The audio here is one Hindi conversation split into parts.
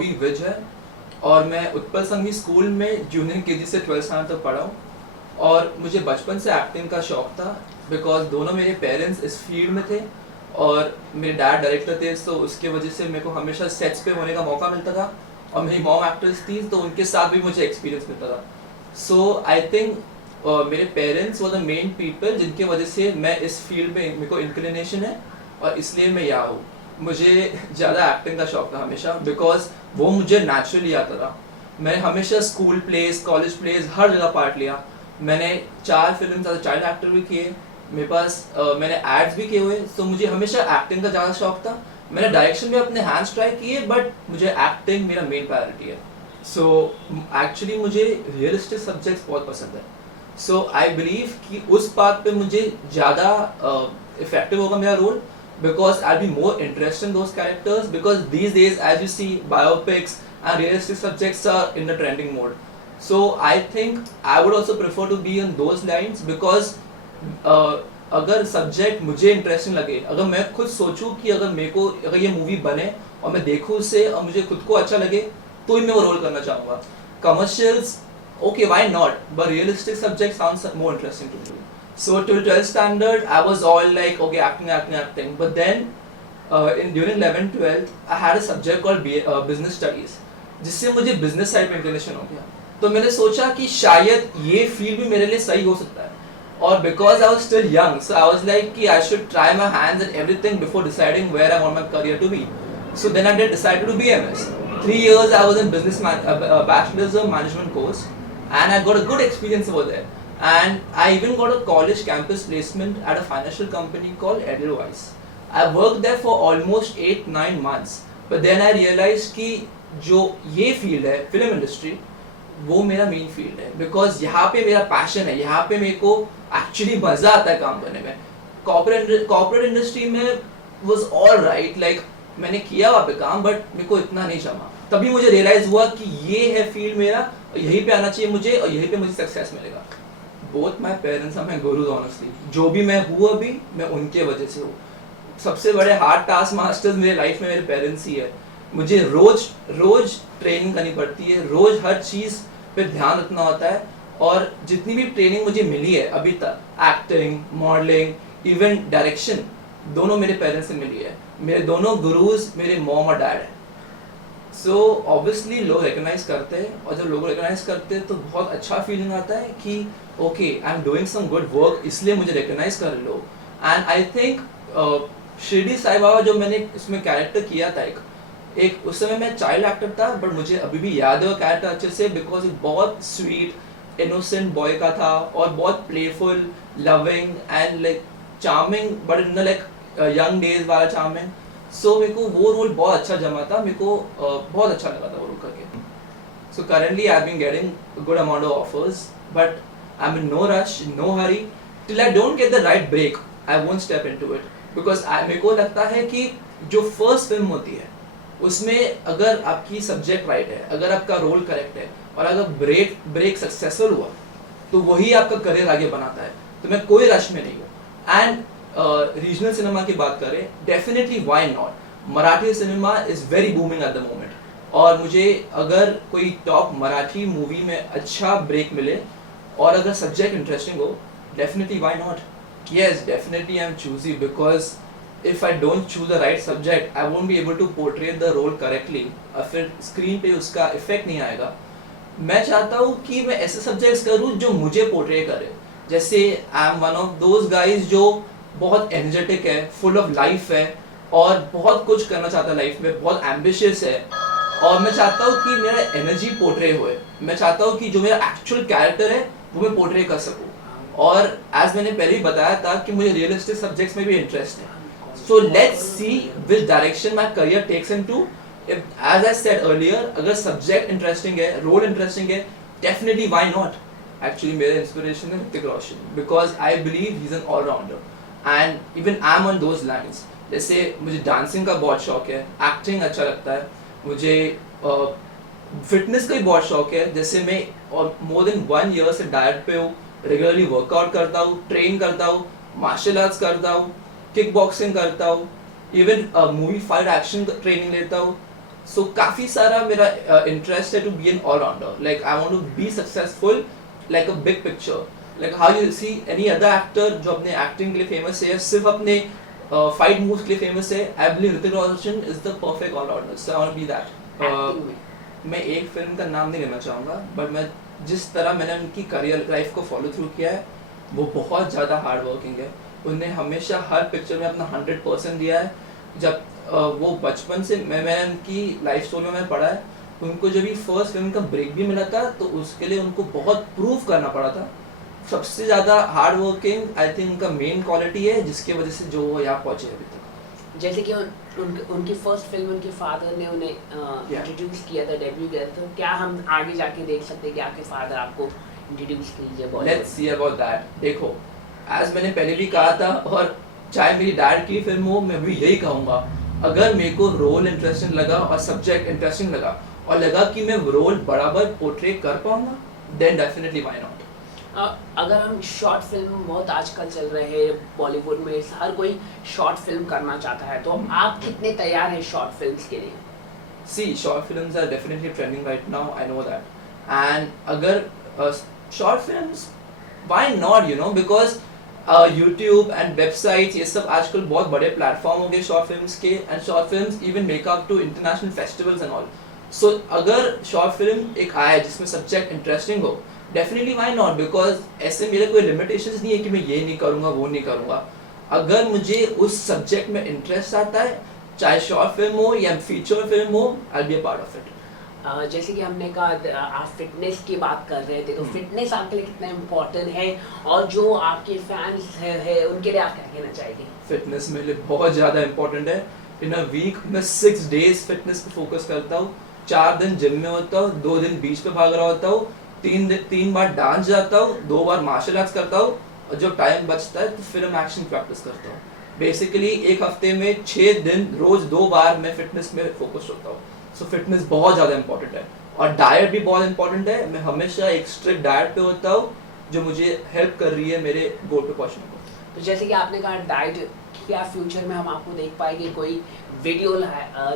हॉबी विज है और मैं उत्पल संघवी स्कूल में जूनियर केजी से 12th स्टैंडर्ड तक पढ़ा हूँ। और मुझे बचपन से एक्टिंग का शौक था बिकॉज दोनों मेरे पेरेंट्स इस फील्ड में थे और मेरे डैड डायरेक्टर थे, तो उसके वजह से मेरे को हमेशा सेट्स पे होने का मौका मिलता था और मेरी मॉम एक्ट्रेस थी तो उनके साथ भी मुझे एक्सपीरियंस मिलता था। सो आई थिंक मेरे parents were the main people जिनके वजह से मैं इस फील्ड में मेरे को इंक्लिनेशन है और इसलिए मैं यहाँ हूँ। मुझे ज़्यादा एक्टिंग का शौक था हमेशा बिकॉज वो मुझे नेचुरली आता था। मैंने हमेशा स्कूल प्लेज, कॉलेज प्लेज, हर जगह पार्ट लिया। मैंने 4 फिल्म एज चाइल्ड एक्टर भी किए, मेरे पास मैंने एड्स भी किए हुए। सो मुझे हमेशा एक्टिंग का ज़्यादा शौक था। मैंने डायरेक्शन में अपने हैंड्स ट्राई किए बट मुझे एक्टिंग मेरा मेन प्रायोरिटी है। सो एक्चुअली मुझे रियलिस्टिक सब्जेक्ट्स बहुत पसंद है। सो आई बिलीव कि उस बात पे मुझे ज़्यादा इफेक्टिव होगा मेरा role because I'll be more interested in those characters because these days as you see biopics and realistic subjects are in the trending mode. So I think I would also prefer to be on those lines because अगर सब्जेक्ट मुझे इंटरेस्टिंग लगे, अगर मैं खुद सोचूं कि अगर ये मूवी बने और मैं देखूं उसे और मुझे खुद को अच्छा लगे तो ही मैं वो रोल करना चाहूँगा। Commercials okay why not, but realistic subject sounds more interesting to me. So till 12th standard, I was all like, okay, acting. But then, during 11th, 12th, I had a subject called business studies, जिससे मुझे business side में inclination हो गया। तो मैंने सोचा कि शायद ये फील्ड भी मेरे लिए सही हो सकता है। और because I was still young, so I was like कि I should try my hands at everything before deciding where I want my career to be. So then I did decide to do BMS. 3 years I was in bachelor's of management course, and I got a good experience over there. And I even got a college campus placement at a financial company called Edelweiss. I worked there for almost 8-9 months. But then I realized कि जो ये फील्ड है फिल्म इंडस्ट्री, वो मेरा मेन फील्ड है बिकॉज यहाँ पे मेरा पैशन है, यहाँ पे मेरे को एक्चुअली मजा आता है काम करने में। कॉर्पोरेट इंडस्ट्री में वाज ऑल राइट, लाइक मैंने किया वहाँ पे काम बट मेरे को इतना नहीं जमा। तभी मुझे रियलाइज हुआ कि ये है फील्ड मेरा, यहीं पे आना चाहिए मुझे और यहीं पे मुझे सक्सेस मिलेगा। Both my parents are my gurus honestly. जो भी मैं हूँ अभी मैं उनके वजह से हूँ। सबसे बड़े हार्ड टास्क मास्टर्स मेरे लाइफ में मेरे पेरेंट्स ही है। मुझे रोज ट्रेनिंग करनी पड़ती है, रोज हर चीज़ पे ध्यान रखना होता है और जितनी भी ट्रेनिंग मुझे मिली है अभी तक, एक्टिंग, मॉडलिंग, इवन डायरेक्शन, दोनों मेरे पेरेंट्स से मिली है। मेरे दोनों गुरुज मेरे मॉम और डैड है। सो ऑब्वियसली लोग रिकग्नाइज करते हैं और जब लोग रिकग्नाइज करते हैं तो बहुत अच्छा फीलिंग आता है कि okay I am doing some good work, इसलिए मुझे रिकग्नाइज कर लो। And I think Shirdi Sai Baba जो मैंने इसमें कैरेक्टर किया था एक उस समय मैं चाइल्ड एक्टर था बट मुझे अभी भी याद है वो कैरेक्टर अच्छे से बिकॉज एक बहुत स्वीट इनोसेंट बॉय का था और बहुत playful, loving and like charming but in like young days वाला चार्मिंग। सो मेरे को वो रोल बहुत अच्छा जमा था, मेरे को बहुत अच्छा लगा था वो रोल करके। So currently I have been getting good amount of offers but I am in no rush, no hurry. Till I don't get the right break I won't step into it because मेरे को लगता है कि जो फर्स्ट फिल्म होती है उसमें अगर आपकी सब्जेक्ट राइट है, अगर आपका रोल करेक्ट है और अगर ब्रेक सक्सेसफुल हुआ तो वही आपका करियर आगे बनाता है। तो मैं कोई रश में नहीं हूँ। एंड रीजनल सिनेमा की बात करें, definitely why not, Marathi cinema is very booming at the moment और मुझे अगर कोई टॉप मराठी मूवी में अच्छा ब्रेक मिले और अगर सब्जेक्ट इंटरेस्टिंग हो, definitely why not. Yes, definitely I am choosy because if I don't choose the right subject, I won't be able to portray the role correctly और फिर स्क्रीन पे उसका इफेक्ट नहीं आएगा। मैं चाहता हूँ कि मैं ऐसे सब्जेक्ट्स करूँ जो मुझे पोर्ट्रे करे। जैसे I am one of those guys जो बहुत एनर्जेटिक है, फुल ऑफ लाइफ है और बहुत कुछ करना चाहता है लाइफ में, बहुत एम्बिशियस है और मैं चाहता हूँ कि मेरा एनर्जी पोर्ट्रे होए। मैं चाहता हूँ कि जो मेरा एक्चुअल कैरेक्टर है वो मैं पोर्ट्रे कर सकूँ। और एज मैंने पहले ही बताया था कि मुझे रियलिस्टिक सब्जेक्ट्स में भी इंटरेस्ट है। So let's see which direction my career takes into. If, as I said earlier, अगर subject interesting है, role interesting है, definitely why not? Actually मेरा inspiration है Hrithik Roshan because I believe he's an all-rounder and even I'm on those lines. जैसे मुझे dancing का बहुत शौक है, acting अच्छा लगता है, मुझे fitness का भी बहुत शौक है। जैसे मैं more than 1 year से diet पे हूँ, regularly workout करता हूँ, train करता हूँ, martial arts करता हूँ, किक बॉक्सिंग करता हूँ, even movie fight action training लेता हूँ। सो काफ़ी सारा मेरा इंटरेस्ट है to be an allrounder, like I want to be successful like a big picture, like how you see any other actor जो अपने एक्टिंग के लिए फेमस है, सिर्फ अपने फाइट मूव्स के लिए फेमस है। I believe Hrithik Roshan is the perfect allrounder, so I want to be that. मैं एक फिल्म का नाम नहीं लेना चाहूँगा, बट मैं जिस तरह मैंने उनकी करियर लाइफ को फॉलो थ्रू किया है वो बहुत ज़्यादा हार्ड वर्किंग है। उनने हमेशा हर पिक्चर में अपना 100% दिया है। जब वो बचपन से मैंने उनकी लाइफ स्टोरी में पढ़ा है, उनको जब भी फर्स्ट फिल्म का ब्रेक भी मिला था तो उसके लिए उनको बहुत प्रूव करना पड़ा था। सबसे ज़्यादा हार्ड वर्किंग आई थिंक उनका मेन क्वालिटी है, जिसकी वजह से जो वो यहाँ पहुँचे अभी तक। जैसे कि उनकी फर्स्ट फिल्म उनके फादर ने उन्हें इंट्रोड्यूस किया था, डेब्यू किया था, तो क्या हम आगे जाके देख सकते हैं कि आपके फादर आपको इंट्रोड्यूस कीजिए? Let's see about that. देखो, एज मैंने पहले भी कहा था, और चाहे मेरी डैड की फिल्म हो, मैं भी यही कहूँगा, अगर मेरे को रोल इंटरेस्टिंग लगा और सब्जेक्ट इंटरेस्टिंग लगा और लगा कि मैं रोल बराबर पोर्ट्रे कर पाऊंगा, देन डेफिनेटली व्हाई नॉट। अगर हम शॉर्ट फिल्म बहुत आजकल चल रहे हैं बॉलीवुड में, हर कोई शॉर्ट फिल्म करना चाहता है, तो आप कितने तैयार हैं शॉर्ट फिल्म्स के लिए? See, short films are definitely trending right now, I know that. And अगर short films, why not, you know, because YouTube and websites, ये सब आजकल बहुत बड़े प्लेटफॉर्म हो गए शॉर्ट फिल्म्स के, and short films even make up to international festivals and all. So अगर शॉर्ट फिल्म एक आए जिसमें सब्जेक्ट इंटरेस्टिंग हो, डेफिनेटली व्हाई नॉट, बिकॉज ऐसे मेरे कोई लिमिटेशंस नहीं है कि मैं ये नहीं करूँगा वो नहीं करूँगा। अगर मुझे उस सब्जेक्ट में इंटरेस्ट आता है, चाहे शॉर्ट फिल्म हो या फीचर फिल्म हो, I will be a part of it. जैसे कि हमने कहा आप फिटनेस की बात कर रहे थे, तो फिटनेस आपके लिए कितना इम्पोर्टेंट है, और जो आपके फैंस है उनके लिए आप क्या कहना चाहेंगे? फिटनेस मेरे लिए बहुत ज़्यादा इंपॉर्टेंट है। इन अ वीक मैं 6 डेज फिटनेस पे फोकस करता हूँ। 4 दिन जिम में होता हूँ, 2 दिन बीच पे भाग रहा होता हूँ, 3 बार डांस जाता हूँ, 2 बार मार्शल आर्ट्स करता हूँ, और जो टाइम बचता है तो फिल्म एक्शन प्रैक्टिस करता हूँ। बेसिकली एक हफ्ते में 6 दिन रोज 2 बार मैं फिटनेस में फोकस होता हूँ। सो फिटनेस बहुत ज़्यादा इंपॉर्टेंट है, और डाइट भी बहुत इंपॉर्टेंट है। मैं हमेशा एक स्ट्रिक्ट डाइट पे होता हूँ जो मुझे हेल्प कर रही है मेरे गोल पे पहुँचने को। तो जैसे कि आपने कहा डाइट, क्या फ्यूचर में हम आपको देख पाएंगे कोई वीडियो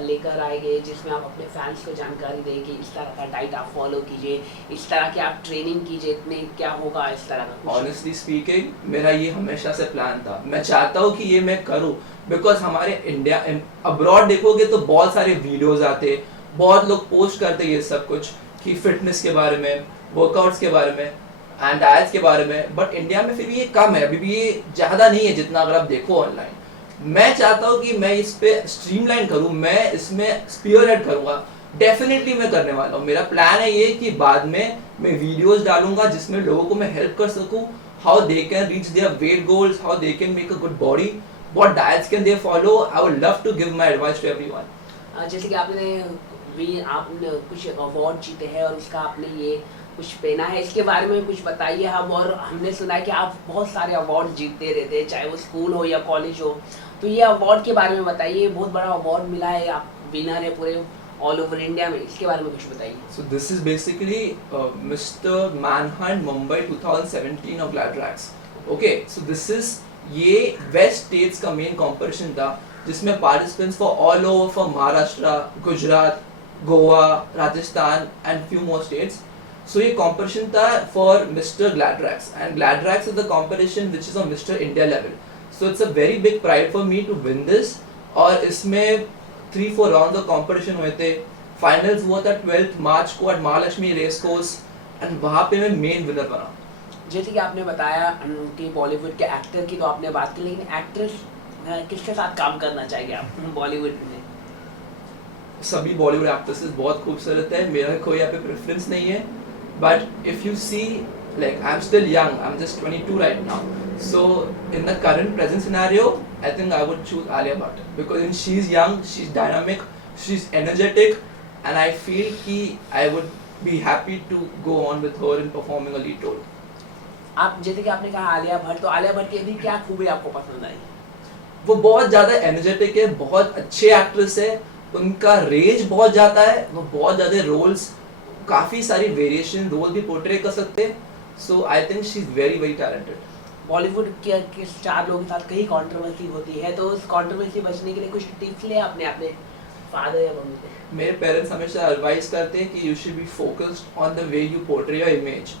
लेकर आएंगे जिसमें आप अपने फैंस को जानकारी दें कि इस तरह का डाइट आप फॉलो कीजिए, इस तरह की आप ट्रेनिंग कीजिए, इतने क्या होगा, इस तरह का? ऑनेस्टली स्पीकिंग, मेरा ये हमेशा से प्लान था। मैं चाहता हूँ कि ये मैं करूँ, बिकॉज हमारे इंडिया अब्रॉड देखोगे तो बहुत सारे वीडियोज आते, बहुत लोग पोस्ट करते ये सब कुछ कि फिटनेस के बारे में, वर्कआउट्स के बारे में एंड डाइट्स के बारे में, बट इंडिया में फिर भी ये कम है, अभी भी ये ज़्यादा नहीं है जितना अगर आप देखो ऑनलाइन। मैं चाहता हूँ कि मैं इस पे स्ट्रीमलाइन करूँ, मैं इसमें स्पीयरहेड करूँगा। डेफिनेटली मैं करने वाला हूँ। मेरा प्लान है ये कि बाद में मैं वीडियोस डालूंगा जिसमें लोगों को मैं हेल्प कर सकूँ, how they can reach their weight goals, how they can make a good body, what diets can they follow. I would love to give my advice to everyone. जैसे कि आपने कुछ अवार्ड जीते हैं और उसका आपने ये कुछ पहना है, इसके बारे में कुछ बताइए हम। और हमने सुना है कि आप बहुत सारे अवार्ड जीतते रहते हैं, चाहे वो स्कूल हो या कॉलेज हो, तो ये अवार्ड के बारे में बताइए। बहुत बड़ा अवार्ड मिला है, आप विनर है पूरे ऑल ओवर इंडिया में, इसके बारे में कुछ बताइए। So this is basically mister manhunt Mumbai 2017 of Gladrags. Okay, so this is, ये वेस्ट स्टेट्स का मेन कॉम्पिटिशन था जिसमें participants for all over from Maharashtra, Gujarat, Goa, Rajasthan and few more states. So ये competition था for Mr. Gladrax, and Gladrax is the competition which is on Mr. India level. So it's a very big pride for me to win this. और इसमें 3-4 rounds of competition हुए थे। Finals हुआ था 12th मार्च को at Mahalakshmi race course, and वहाँ पे मैं मेन विनर बना। जैसे कि आपने बताया कि बॉलीवुड के एक्टर की तो आपने बात की, लेकिन एक्ट्रेस किसके साथ काम करना चाहिए आप बॉलीवुड में? सभी बॉलीवुड एक्ट्रेसेस बहुत खूबसूरत है, मेरा कोई यहाँ पे प्रेफरेंस नहीं है। But if you see, like I'm still young, I'm just 22 right now. So in the current present scenario, I think I would choose Alia Bhatt because she's young, she's dynamic, she's energetic, and I feel कि I would be happy to go on with her in performing a lead role. आप जैसे कि आपने कहा आलिया भट्ट, तो आलिया भट्ट की अभी क्या खूबी आपको पसंद आई? वो बहुत ज़्यादा एनर्जेटिक है, बहुत अच्छे एक्ट्रेस है, उनका रेंज बहुत ज़्यादा है, वो बहुत ज़्यादा रोल्स, काफ़ी सारी वेरिएशन रोल भी पोर्ट्रे कर सकते हैं। So I think she is very very talented. Bollywood के स्टार लोगों के साथ कई कंट्रोवर्सी होती है, तो उस कंट्रोवर्सी बचने के लिए कुछ टिप्स ले आपने अपने फादर या मम्मी थे? मेरे पेरेंट्स हमेशा एडवाइस करते हैं कि you should be focused on the way you portray your image,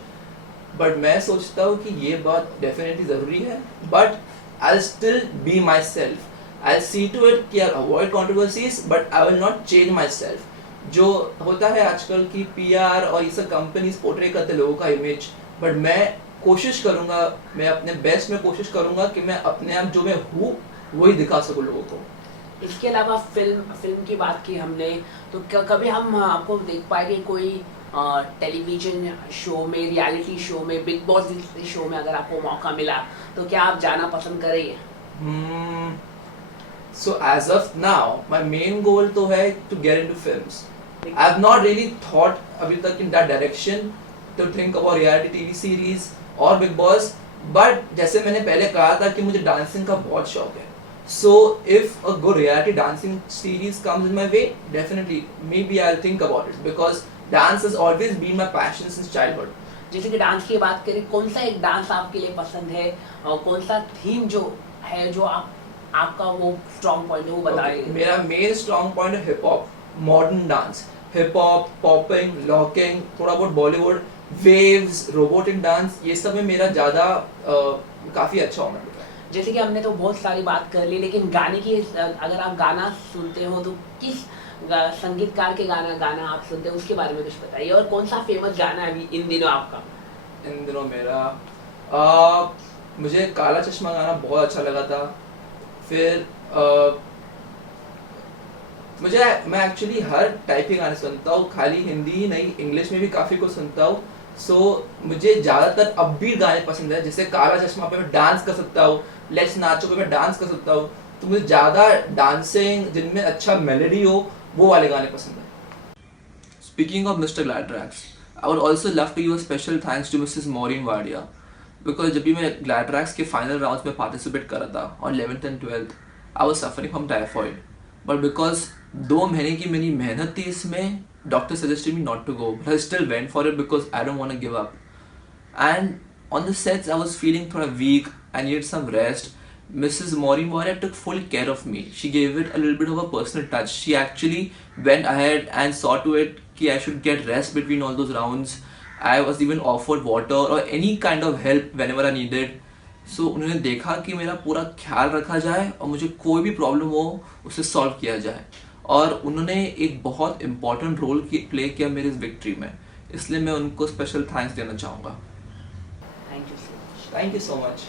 but मैं सोचता हूँ कि ये बात डेफिनेटली ज़रूरी है, but I still be myself. I see to it कि I avoid controversies, but I will not change myself. जो होता है आजकल की PR और ये सब कंपनीज पोर्ट्रे करते हैं लोगों का इमेज, बट मैं कोशिश करूँगा, मैं अपने बेस्ट में कोशिश करूँगा कि मैं अपने आप जो मैं हूँ वही दिखा सकूँ लोगों को. इसके अलावा फिल्म की बात की हमने, तो कभी हम आपको देख पाएंगे कोई टेलीविजन शो में, रियलिटी शो में, बिग बॉस जैसे शो में अगर आपको मौका मिला तो क्या आप जाना पसंद करेंगे? So as of now, my main goal तो है to get into films. I have not really thought अभी तक in that direction to think about reality TV series और Big Boss, but जैसे मैंने पहले कहा था कि मुझे डांसिंग का बहुत शौक है. So if a good reality dancing series comes in my way, definitely maybe I'll think about it because dance has always been my passion since childhood. जैसे कि डांस की बात करें, कौन सा एक डांस आपके लिए पसंद है और कौन सा थीम जो है जो आपका वो स्ट्रॉन्ग पॉइंट है वो बताइए? मेरा मेन स्ट्रॉन्ग पॉइंट है hip hop, modern dance, hip hop, popping, locking, थोड़ा बहुत बॉलीवुड, वेव्स, रोबोटिक डांस, ये सब में मेरा ज़्यादा काफ़ी अच्छा हूँ मैं. जैसे कि हमने तो बहुत सारी बात कर ली, लेकिन गाने की अगर आप गाना सुनते हो तो किस संगीतकार के गाना आप सुनते हो उसके बारे में कुछ बताइए, और कौन सा फेमस गाना है अभी इन दिनों आपका? इन दिनों मेरा मुझे काला चश्मा गाना बहुत अच्छा लगा था. फिर मैं एक्चुअली हर टाइप के गाने सुनता हूँ, खाली हिंदी ही नहीं, इंग्लिश में भी काफ़ी कुछ सुनता हूँ. सो मुझे ज़्यादातर अपबीट गाने पसंद है. जैसे काला चश्मा पे मैं डांस कर सकता हूँ, लेट्स नाचो पे मैं डांस कर सकता हूँ. तो मुझे ज़्यादा डांसिंग जिनमें अच्छा मेलोडी हो वो वाले गाने पसंद है. Speaking of Mr. Gladrax, I would also love to give a special thanks to Mrs. Maureen Wadia, because जब भी मैं Gladrax के फाइनल राउंड्स में पार्टिसिपेट कर रहा था on 11th and 12th, I was suffering from typhoid, but because 2 महीने की मेरी मेहनत थी इसमें, doctor suggested me not to go, but I still went for it because I don't want to give up. And on the sets I was feeling थोड़ा weak, I needed some rest. Mrs. Maureen Wadia took full care of me. She gave it a little bit of a personal touch. She actually went ahead and saw to it कि I should get rest between all those rounds. I was even offered water or any kind of help whenever I needed. So उन्होंने देखा कि मेरा पूरा ख्याल रखा जाए और मुझे कोई भी प्रॉब्लम हो उसे सॉल्व किया जाए, और उन्होंने एक बहुत इम्पॉर्टेंट रोल प्ले किया मेरी इस विक्ट्री में. इसलिए मैं उनको स्पेशल थैंक्स देना चाहूँगा. Thank you so much. Thank you so much.